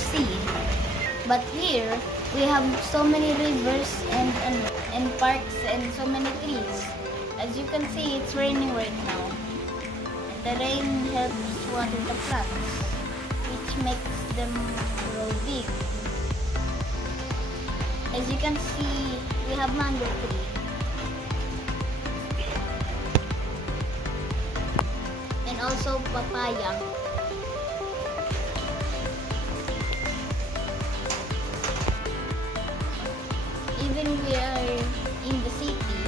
sea. But here, we have so many rivers and parks and so many trees. As you can see, it's raining right now. And the rain helps water the plants, which makes them grow big. As you can see, we have mango tree. And also papaya. Even we are in the city,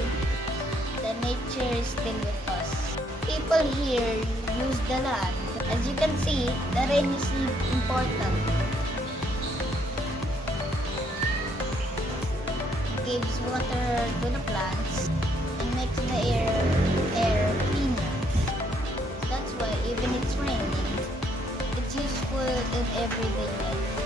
the nature is still with us. People here use the land. As you can see, the rain is important. It gives water to the plants and makes the air cleaner. That's why even it's raining, it's useful in everyday life.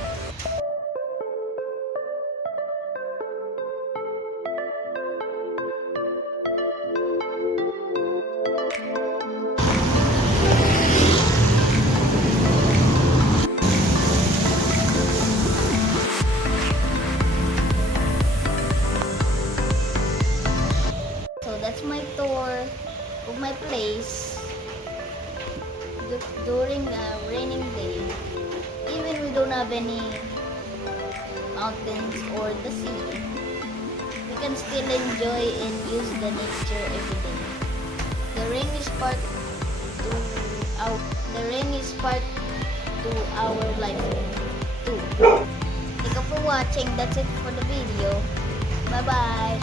So that's my tour of my place during a raining day. Even we don't have any mountains or the sea, we can still enjoy and use the nature every day. The rain is part to our life too. Thank you for watching. That's it for the video. Bye bye.